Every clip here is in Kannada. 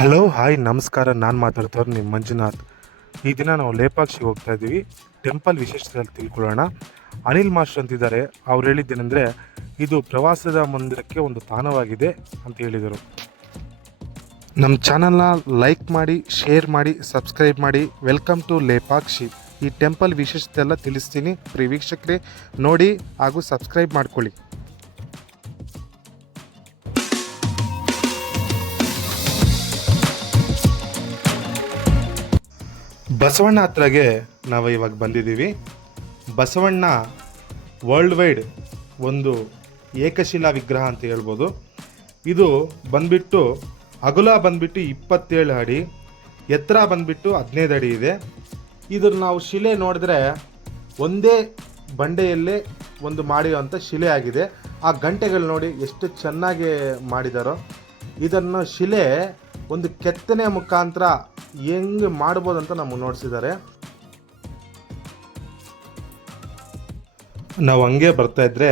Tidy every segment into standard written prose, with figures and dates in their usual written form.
ಹಲೋ ಹಾಯ್ ನಮಸ್ಕಾರ. ನಾನು ಮಾತಾಡ್ತವ್ರು ನಿಮ್ಮ ಮಂಜುನಾಥ್. ಈ ದಿನ ನಾವು ಲೇಪಾಕ್ಷಿಗೆ ಹೋಗ್ತಾ ಇದ್ದೀವಿ. ಟೆಂಪಲ್ ವಿಶೇಷತೆಯಲ್ಲಿ ತಿಳ್ಕೊಳ್ಳೋಣ. ಅನಿಲ್ ಮಾಸ್ಟರ್ ಅಂತಿದ್ದಾರೆ. ಅವ್ರು ಹೇಳಿದ್ದೇನೆಂದರೆ ಇದು ಪ್ರವಾಸದ ಮಂದಿರಕ್ಕೆ ಒಂದು ತಾಣವಾಗಿದೆ ಅಂತ ಹೇಳಿದರು. ನಮ್ಮ ಚಾನಲ್ನ ಲೈಕ್ ಮಾಡಿ, ಶೇರ್ ಮಾಡಿ, ಸಬ್ಸ್ಕ್ರೈಬ್ ಮಾಡಿ. Welcome to Lepakshi. ಈ ಟೆಂಪಲ್ ವಿಶೇಷತೆ ಎಲ್ಲ ತಿಳಿಸ್ತೀನಿ. ಪ್ರಿಯ ವೀಕ್ಷಕರೇ ನೋಡಿ ಹಾಗೂ ಸಬ್ಸ್ಕ್ರೈಬ್ ಮಾಡ್ಕೊಳ್ಳಿ. ಬಸವಣ್ಣ ಹತ್ರಗೆ ನಾವು ಇವಾಗ ಬಂದಿದ್ದೀವಿ. ಬಸವಣ್ಣ ವರ್ಲ್ಡ್ ವೈಡ್ ಒಂದು ಏಕಶಿಲಾ ವಿಗ್ರಹ ಅಂತ ಹೇಳ್ಬೋದು. ಇದು ಬಂದ್ಬಿಟ್ಟು ಅಗಲ ಬಂದ್ಬಿಟ್ಟು 27 ಅಡಿ, ಎತ್ತರ ಬಂದ್ಬಿಟ್ಟು 15 ಅಡಿ ಇದೆ. ಇದ್ರ ನಾವು ಶಿಲೆ ನೋಡಿದ್ರೆ ಒಂದೇ ಬಂಡೆಯಲ್ಲೇ ಒಂದು ಮಾಡಿರುವಂಥ ಶಿಲೆ ಆಗಿದೆ. ಆ ಗಂಟೆಗಳು ನೋಡಿ ಎಷ್ಟು ಚೆನ್ನಾಗಿ ಮಾಡಿದಾರೋ. ಇದನ್ನು ಶಿಲೆ ಒಂದು ಕೆತ್ತನೆ ಮುಖಾಂತರ ಹೆಂಗೆ ಮಾಡ್ಬೋದು ಅಂತ ನಮಗೆ ನೋಡಿಸಿದ್ದಾರೆ. ನಾವು ಹಂಗೆ ಬರ್ತಾ ಇದ್ರೆ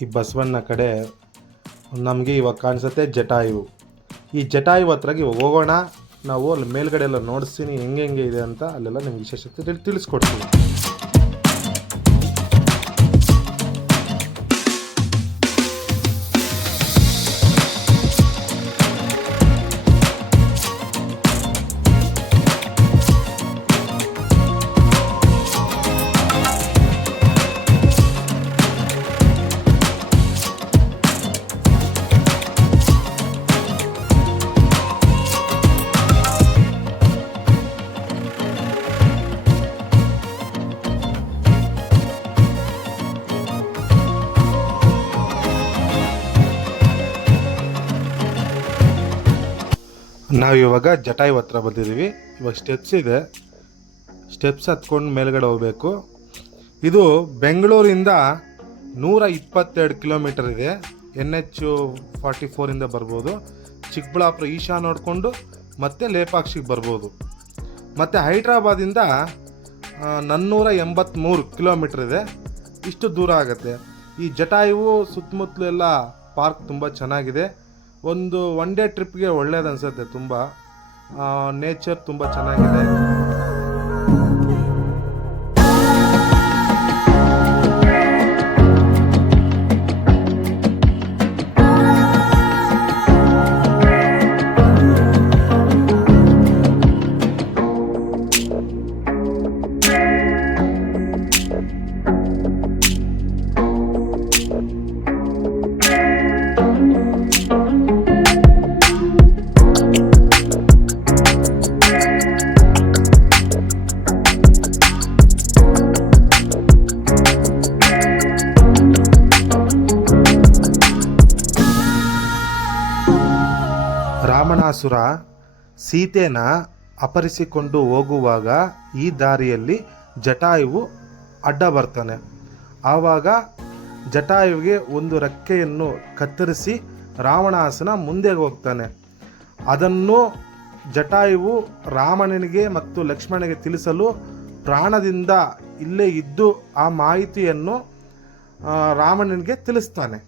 ಈ ಬಸವಣ್ಣ ಕಡೆ ನಮಗೆ ಇವಾಗ ಕಾಣಿಸುತ್ತೆ ಜಟಾಯು. ಈ ಜಟಾಯು ಹತ್ರಗೆ ಹೋಗೋಣ. ನಾವು ಅಲ್ಲಿ ಮೇಲ್ಗಡೆ ಎಲ್ಲ ನೋಡಿಸ್ತೀನಿ ಹೆಂಗೆ ಇದೆ ಅಂತ. ಅಲ್ಲೆಲ್ಲ ನಿಮ್ಗೆ ವಿಶೇಷತೆ ತಿಳಿಸ್ಕೊಡ್ತೀನಿ. ನಾವು ಇವಾಗ ಜಟಾಯು ಹತ್ರ ಬಂದಿದ್ದೀವಿ. ಇವಾಗ ಸ್ಟೆಪ್ಸ್ ಇದೆ. ಸ್ಟೆಪ್ಸ್ ಹತ್ಕೊಂಡು ಮೇಲ್ಗಡೆ ಹೋಗಬೇಕು. ಇದು ಬೆಂಗಳೂರಿಂದ 122 ಕಿಲೋಮೀಟರ್ ಇದೆ. NH44 ಬರ್ಬೋದು. ಚಿಕ್ಕಬಳ್ಳಾಪುರ ಈಶಾ ನೋಡಿಕೊಂಡು ಮತ್ತೆ ಲೇಪಾಕ್ಷಿಗೆ ಬರ್ಬೋದು. ಮತ್ತು ಹೈದ್ರಾಬಾದಿಂದ 483 ಕಿಲೋಮೀಟರ್ ಇದೆ. ಇಷ್ಟು ದೂರ ಆಗುತ್ತೆ. ಈ ಜಟಾಯುವು ಸುತ್ತಮುತ್ತಲು ಎಲ್ಲ ಪಾರ್ಕ್ ತುಂಬ ಚೆನ್ನಾಗಿದೆ. ಒಂದು ಒನ್ ಡೇ ಟ್ರಿಪ್ಗೆ ಒಳ್ಳೇದು ಅನಿಸುತ್ತೆ. ತುಂಬ ನೇಚರ್ ತುಂಬ ಚೆನ್ನಾಗಿದೆ. ರಾವಣಾಸುರ ಸೀತೆನ ಅಪಹರಿಸಿಕೊಂಡು ಹೋಗುವಾಗ ಈ ದಾರಿಯಲ್ಲಿ ಜಟಾಯುವು ಅಡ್ಡ ಬರ್ತಾನೆ. ಆವಾಗ ಜಟಾಯುವಿಗೆ ಒಂದು ರೆಕ್ಕೆಯನ್ನು ಕತ್ತರಿಸಿ ರಾವಣಾಸುರನ ಮುಂದೆ ಹೋಗ್ತಾನೆ. ಅದನ್ನು ಜಟಾಯುವು ರಾಮನಿಗೆ ಮತ್ತು ಲಕ್ಷ್ಮಣನಿಗೆ ತಿಳಿಸಲು ಪ್ರಾಣದಿಂದ ಇಲ್ಲೇ ಇದ್ದು ಆ ಮಾಹಿತಿಯನ್ನು ರಾಮನಿಗೆ ತಿಳಿಸ್ತಾನೆ.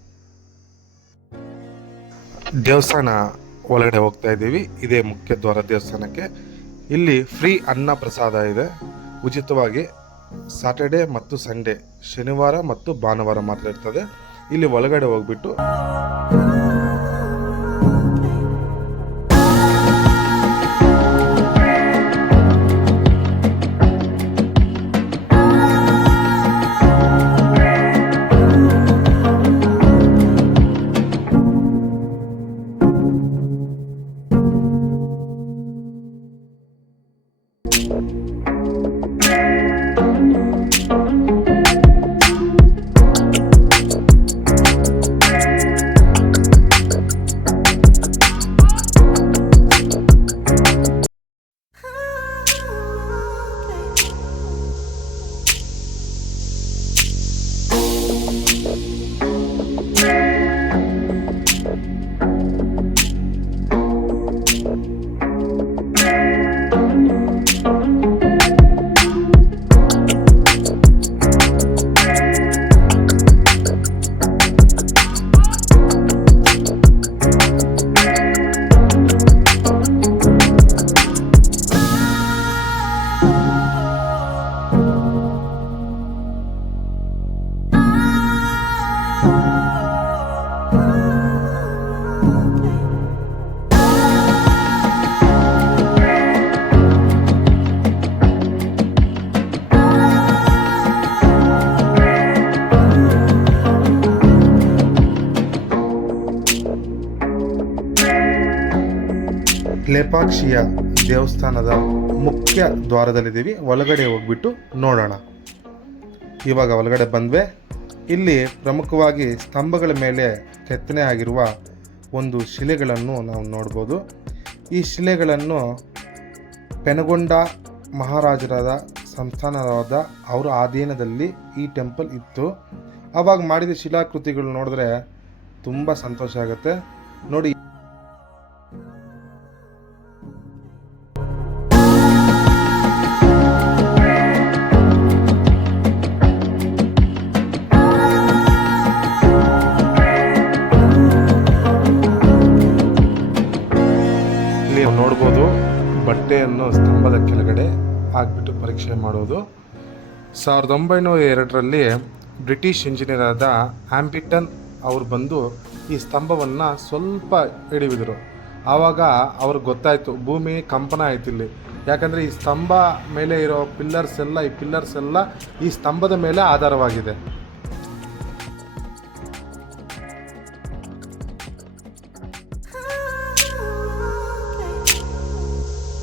ದೇವಸ್ಥಾನ ಒಳಗಡೆ ಹೋಗ್ತಾ ಇದ್ದೀವಿ. ಇದೇ ಮುಖ್ಯ ದ್ವಾರ ದೇವಸ್ಥಾನಕ್ಕೆ. ಇಲ್ಲಿ ಫ್ರೀ ಅನ್ನ ಪ್ರಸಾದ ಇದೆ ಉಚಿತವಾಗಿ. ಸಾಟರ್ಡೆ ಮತ್ತು ಸಂಡೇ, ಶನಿವಾರ ಮತ್ತು ಭಾನುವಾರ ಮಾತ್ರ ಇರ್ತದೆ. ಇಲ್ಲಿ ಒಳಗಡೆ ಹೋಗ್ಬಿಟ್ಟು ಲೇಪಾಕ್ಷಿಯ ದೇವಸ್ಥಾನದ ಮುಖ್ಯ ದ್ವಾರದಲ್ಲಿದ್ದೀವಿ. ಒಳಗಡೆ ಹೋಗ್ಬಿಟ್ಟು ನೋಡೋಣ. ಇವಾಗ ಒಳಗಡೆ ಬಂದ್ವೆ. ಇಲ್ಲಿ ಪ್ರಮುಖವಾಗಿ ಸ್ತಂಭಗಳ ಮೇಲೆ ಕೆತ್ತನೆ ಆಗಿರುವ ಒಂದು ಶಿಲೆಗಳನ್ನು ನಾವು ನೋಡ್ಬೋದು. ಈ ಶಿಲೆಗಳನ್ನು ಪೆನಗೊಂಡ ಮಹಾರಾಜರಾದ ಸಂಸ್ಥಾನವಾದ ಅವರ ಅಧೀನದಲ್ಲಿ ಈ ಟೆಂಪಲ್ ಇತ್ತು. ಆವಾಗ ಮಾಡಿದ ಶಿಲಾಕೃತಿಗಳು ನೋಡಿದ್ರೆ ತುಂಬ ಸಂತೋಷ ಆಗುತ್ತೆ. ನೋಡಿ, ಇಲ್ಲಿ ನೋಡ್ಬೋದು ಬಟ್ಟೆಯನ್ನು ಸ್ತಂಭದ ಕೆಳಗಡೆ ಹಾಕ್ಬಿಟ್ಟು ಪರೀಕ್ಷೆ ಮಾಡೋದು. 1902ರಲ್ಲಿ ಬ್ರಿಟಿಷ್ ಇಂಜಿನಿಯರ್ ಆದ ಆಂಪಿಟನ್ ಅವರು ಬಂದು ಈ ಸ್ತಂಭವನ್ನು ಸ್ವಲ್ಪ ಹಿಡಿದಿದ್ರು. ಆವಾಗ ಅವ್ರಿಗೆ ಗೊತ್ತಾಯಿತು ಭೂಮಿ ಕಂಪನ ಆಯ್ತು ಇಲ್ಲಿ. ಯಾಕಂದರೆ ಈ ಸ್ತಂಭ ಮೇಲೆ ಇರೋ ಪಿಲ್ಲರ್ಸ್ ಎಲ್ಲ ಈ ಸ್ತಂಭದ ಮೇಲೆ ಆಧಾರವಾಗಿದೆ.